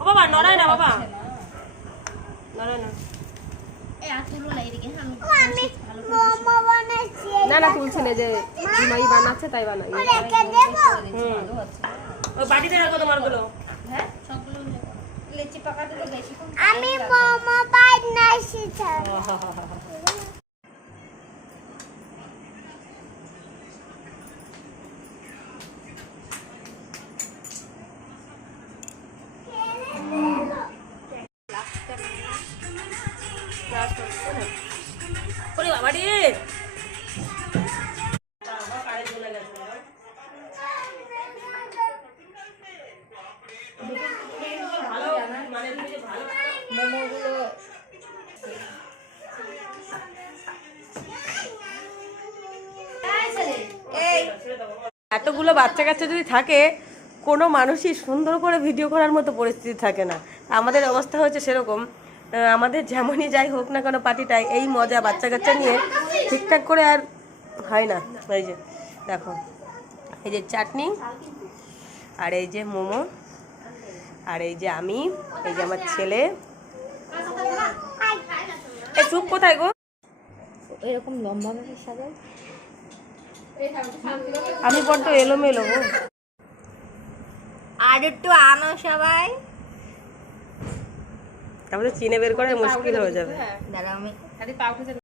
ও বাবা নড়াই না বাবা, নড়াই না। না না তুলছি না, যে মাই বানাচ্ছে তাই বানাই। ওই বাটিতে রাখো তোমার গুলো। আমি মোমো বানাইছি স্যার। ওরে বাবা রে, এতগুলো বাচ্চা কাচ্চা যদি থাকে কোনো মানুষই সুন্দর করে ভিডিও করার মতো পরিস্থিতি থাকে না। আমাদের অবস্থা হচ্ছে সেরকম। আমাদের যেমনই যাই হোক না কেন পার্টিটায় এই মজা বাচ্চা কাচ্চা নিয়ে ঠিকঠাক করে আর হয় না। এই যে দেখো, এই যে চাটনি, আর এই যে মোমো, আর এই যে আমি, এই যে আমার ছেলে। এই চুপ কোথায় গো? এরকম লম্বা ভাবে সাজাই, আমি বড্ড এলোমেলো গো। আর একটু আনো সবাই। তারপরে চিনে বের করে মুশকিল হয়ে যাবে। দাঁড়া আমি